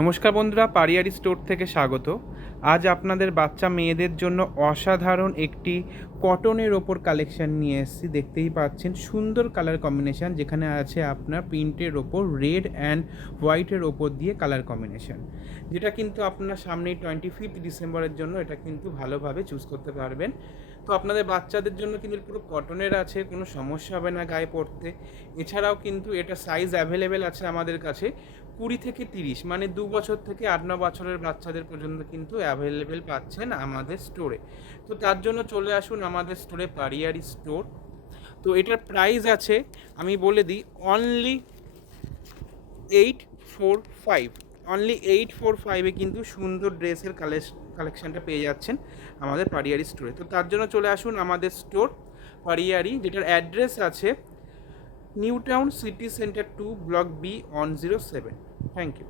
নমস্কার বন্ধুরা, পারিয়ারি স্টোর থেকে স্বাগত। আজ আপনাদের বাচ্চা মেয়েদের জন্য অসাধারণ একটি কটনের ওপর কালেকশন নিয়ে এসেছি। দেখতেই পাচ্ছেন সুন্দর কালার কম্বিনেশান, যেখানে আছে আপনার প্রিন্টের ওপর রেড অ্যান্ড হোয়াইটের ওপর দিয়ে কালার কম্বিনেশান, যেটা কিন্তু আপনার সামনেই 25 ডিসেম্বরের জন্য এটা কিন্তু ভালোভাবে চুজ করতে পারবেন। তো আপনাদের বাচ্চাদের জন্য কিন্তু পুরো কটনের আছে, কোনো সমস্যা হবে না গায়ে পরতে। এছাড়াও কিন্তু এটা সাইজ অ্যাভেলেবেল আছে আমাদের কাছে 20 থেকে 30, মানে 2 বছর থেকে 8-9 বছরের বাচ্চাদের পর্যন্ত কিন্তু অ্যাভেলেবেল পাচ্ছেন আমাদের স্টোরে। তো তার জন্য চলে আসুন আমাদের স্টোরে, পারিয়ারি স্টোর। তো এটার প্রাইস আছে, আমি বলে দিই, অনলি 845। অনলি 845-এ কিন্তু সুন্দর ড্রেসের কালেকশানটা পেয়ে যাচ্ছেন আমাদের পারিয়ারি স্টোরে। তো তার জন্য চলে আসুন আমাদের স্টোর পারিয়ারি, যেটার অ্যাড্রেস আছে new town city centre 2 block B 107। Thank you.